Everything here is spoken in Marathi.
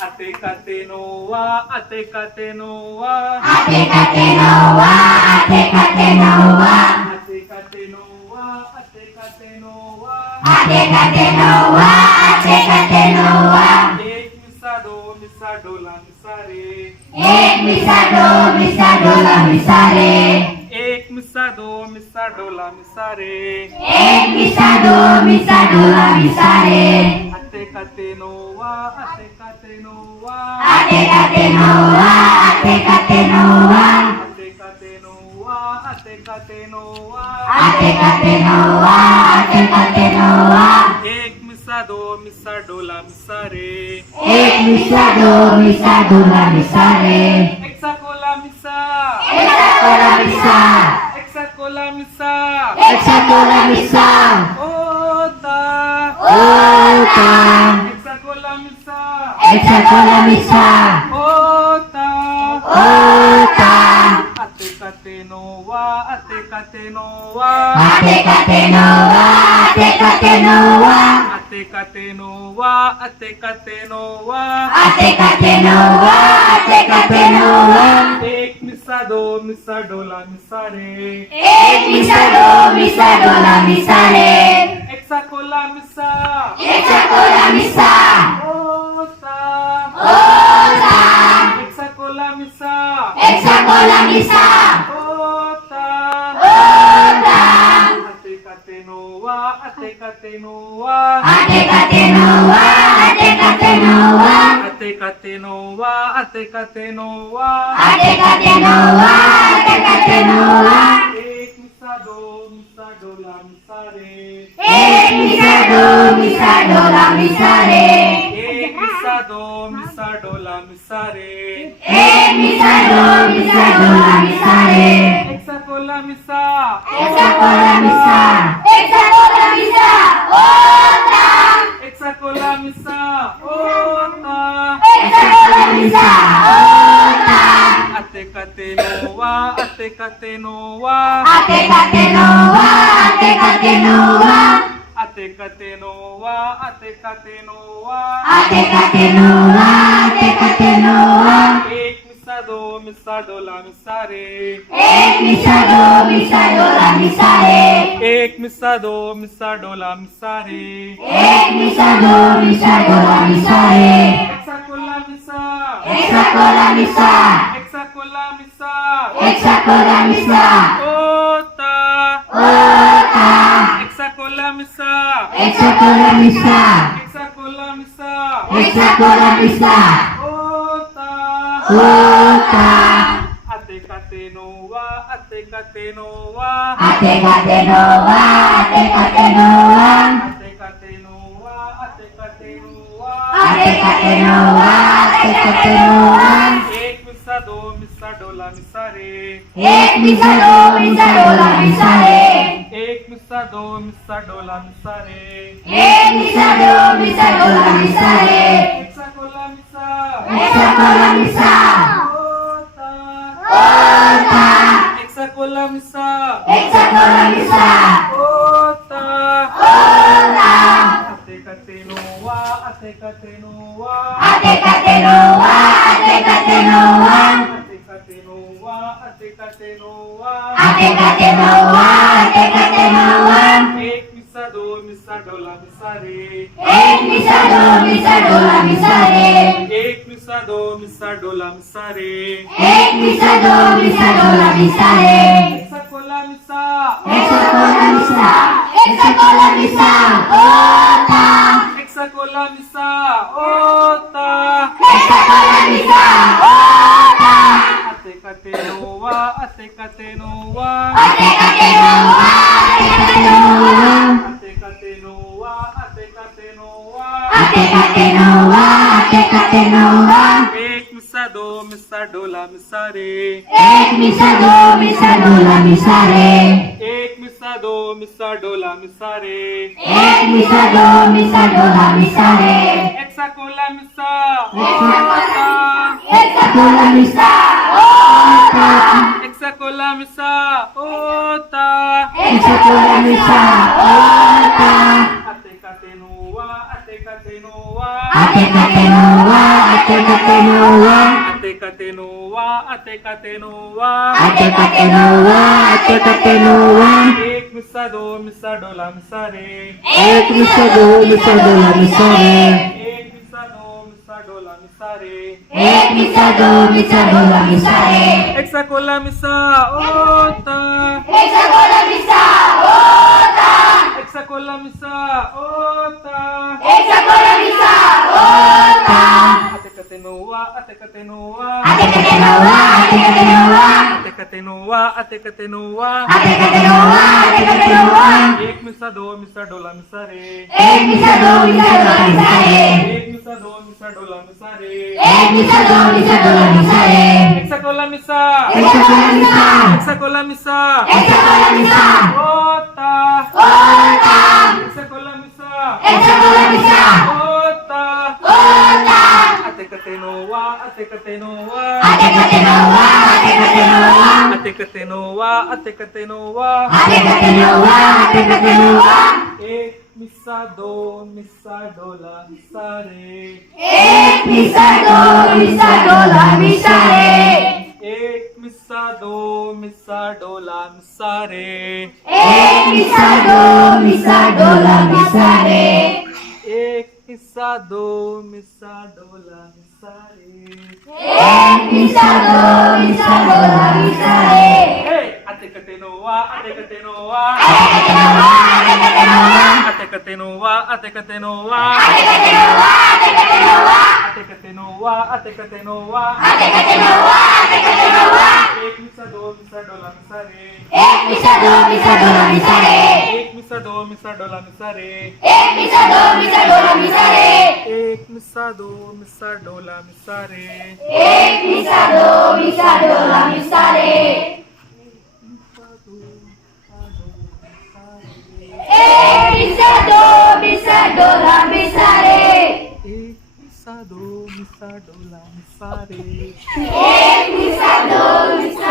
Ate Katenoa, Ate Katenoa, Ate Katenoa, Ate Katenoa, Ate Katenoa, Ate Katenoa, Ate Katenoa, Ate Katenoa. एक मिसा दो मिसा डोला मिसा रे, एक मिसा दो मिसा डोला मिसा रे, एक मिसा दो मिसा डोला मिसा रे, एक मिसा दो मिसा डोला मिसा रे. Ate Katenoa, Ate Katenoa, Ate Katenoa, Ate Katenoa, Ate Katenoa, Ate Katenoa, Ate Katenoa, Ate Katenoa. एक मिसा दो मिसा डोला मिसा रे, एक मिसा दो मिसा डोला मिसा रे. एक्सा कोला मिसा, Eksa kola misa, एक्सा कोला मिसा, eksa kola misa, ओता, ota, एक्सा कोला मिसा, eksa kola misa, ओता, ota. Ate Katenoa, Ate Katenoa, Ate Katenoa, Ate Katenoa, Ate Katenoa, Ate Katenoa, Ate Katenoa, Ate Katenoa. एक मिसा दो मिसा डोला मिसा रे, एक मिसा दो मिसा डोला मिसा रे. एक्सा कोला मिसा, Eksa kola misa, ओता, ota, एक्सा कोला मिसा, eksa kola misa, ओता, ota. Ate Katenoa, Ate Katenoa, Ate Katenoa, Ate Katenoa, Ate Katenoa, Ate Katenoa, Ate Katenoa, Ate Katenoa. एक मिसा दो मिसा डोला मिसा रे, एक मिसा दो मिसा डोला मिसा रे. एक मिसा दो मिसा डोला मिसा रे, एक मिसा दो मिसा डोला मिसा रे. एक्सा कोला मिसा, Eksa kola misa, eksa kola misa, ota. एक्सा कोला मिसा, ओता, Eksa kola misa, ota. Ate Katenoa, Ate Katenoa, Ate Katenoa, Ate Katenoa, Ate Katenoa, Ate Katenoa, Ate Katenoa, Ate Katenoa. एक मिसा दो मिसा डोला मिसा रे, एक मिसा दो मिसा डोला मिसा रे. एक मिसा दो मिसा डोला मिसा रे, एक मिसा दो मिसा डोला मिसा रे. एक्सा कोला मिसा, Eksa kola misa, एक्सा कोला मिसा, eksa kola misa, ओता, ota. एक्सा कोला मिसा, Eksa kola misa, एक्सा कोला मिसा, eksa kola misa, ओता, ota. Ate Katenoa, Ate Katenoa, Ate Katenoa, Ate Katenoa, Ate Katenoa, Ate Katenoa, Ate Katenoa, Ate Katenoa. एक मिसा दो मिसा डोला मिसा रे, एक मिसा दो मिसा डोला मिसा रे. एक मिसा दो मिसा डोला मिसा रे, एक मिसा दो मिसा डोला मिसा रे. एक्सा कोला मिसा, Eksa kola misa, ओता, ota. एक्सा कोला मिसा, Eksa kola misa, ओता, ota. Ate Katenoa, Ate Katenoa, Ate Katenoa, Ate Katenoa, Ate Katenoa, Ate Katenoa, Ate Katenoa, Ate Katenoa. एक मिसा दो मिसा डोला मिसा रे, एक मिसा दो मिसा डोला मिसा रे. एक मिसा दो मिसा डोला मिसा रे, एक मिसा दो मिसा डोला मिसा रे. एक्सा कोला मिसा, Eksa kola misa, eksa kola misa, ota. एक्सा कोला मिसा, ओता, Eksa kola misa, ota. Ate Katenoa, Ate Katenoa, Ate Katenoa, Ate Katenoa, Ate Katenoa, Ate Katenoa, Ate Katenoa, Ate Katenoa. एक मिसा दो मिसा डोला मिसा रे, एक मिसा दो मिसा डोला मिसा रे. एक मिसा दो मिसा डोला मिसा रे, एक मिसा दो मिसा डोला मिसा रे. एक्सा कोला मिसा, Eksa kola misa, ota. एक्सा कोला मिसा, ओता, Eksa kola misa, ota. Ate Katenoa, Ate Katenoa, Ate Katenoa, Ate Atekatenowa, atekatenowa. Atekatenowa, atekatenowa. एक मिसा दो मिसा डोला मिसा रे. एक मिसा दो मिसा डोला मिसा रे. एक मिसा दो मिसा डोला मिसा रे. एक मिसा दो मिसा डोला मिसा रे. Eksa kola misa ota. Eksa kola misa ota. Eksa kola misa ota. Eksa kola misa ota. Atekatenowa, atekatenowa. Atekatenowa, atekatenowa. Atekatenowa, atekatenowa. Atekatenowa, atekatenowa. एक मिसा दो मिसा डोला मिसा रे. एक मिसा दो मिसा डोला मिसा रे. एक मिसा दो मिसा डोला मिसा रे. एक मिसा दो मिसा डोला मिसा रे. Eksa kola misa. Eksa kola misa. Eksa kola misa. Eksa kola misa Ota. ota. Eksa kola misa. Eksa kola misa Ota. ota. Atekatenowa, atekatenowa. Atekatenowa, atekatenowa. Atekatenowa, atekatenowa. Atekatenowa, atekatenowa. एक मिसा दो मिसा डोला मिसा रे. एक मिसा दो मिसा डोला मिसा रे. एक मिसा दो मिसा डोला मिसा रे. एक मिसा दो मिसा डोला मिसा रे. एक मिसा दो मिसा डोला मिसा रे. एक मिसा दो मिसा डोला मिसा रे. Hey, atekatenowa, atekatenowa. Atekatenowa, atekatenowa. Atekatenowa, atekatenowa. Atekatenowa, atekatenowa. Atekatenowa, atekatenowa. Atekatenowa, atekatenowa. एक मिसा दो मिसा डोला मिसा रे. एक मिसा दो मिसा डोला मिसा रे. एक मिसा दो मिसा डोला मिसा रे. एक मिसा दो मिसा डोला मिसा रे. एक मिसा दो मिसा डोला मिसा रे. एक मिसा दो मिसा डोला मिसा रे. एक मिसा दो मिसा डोला मिसा रे. एक मिसा दो मिसा डोला मिसा रे. एक मिसा दो मिसा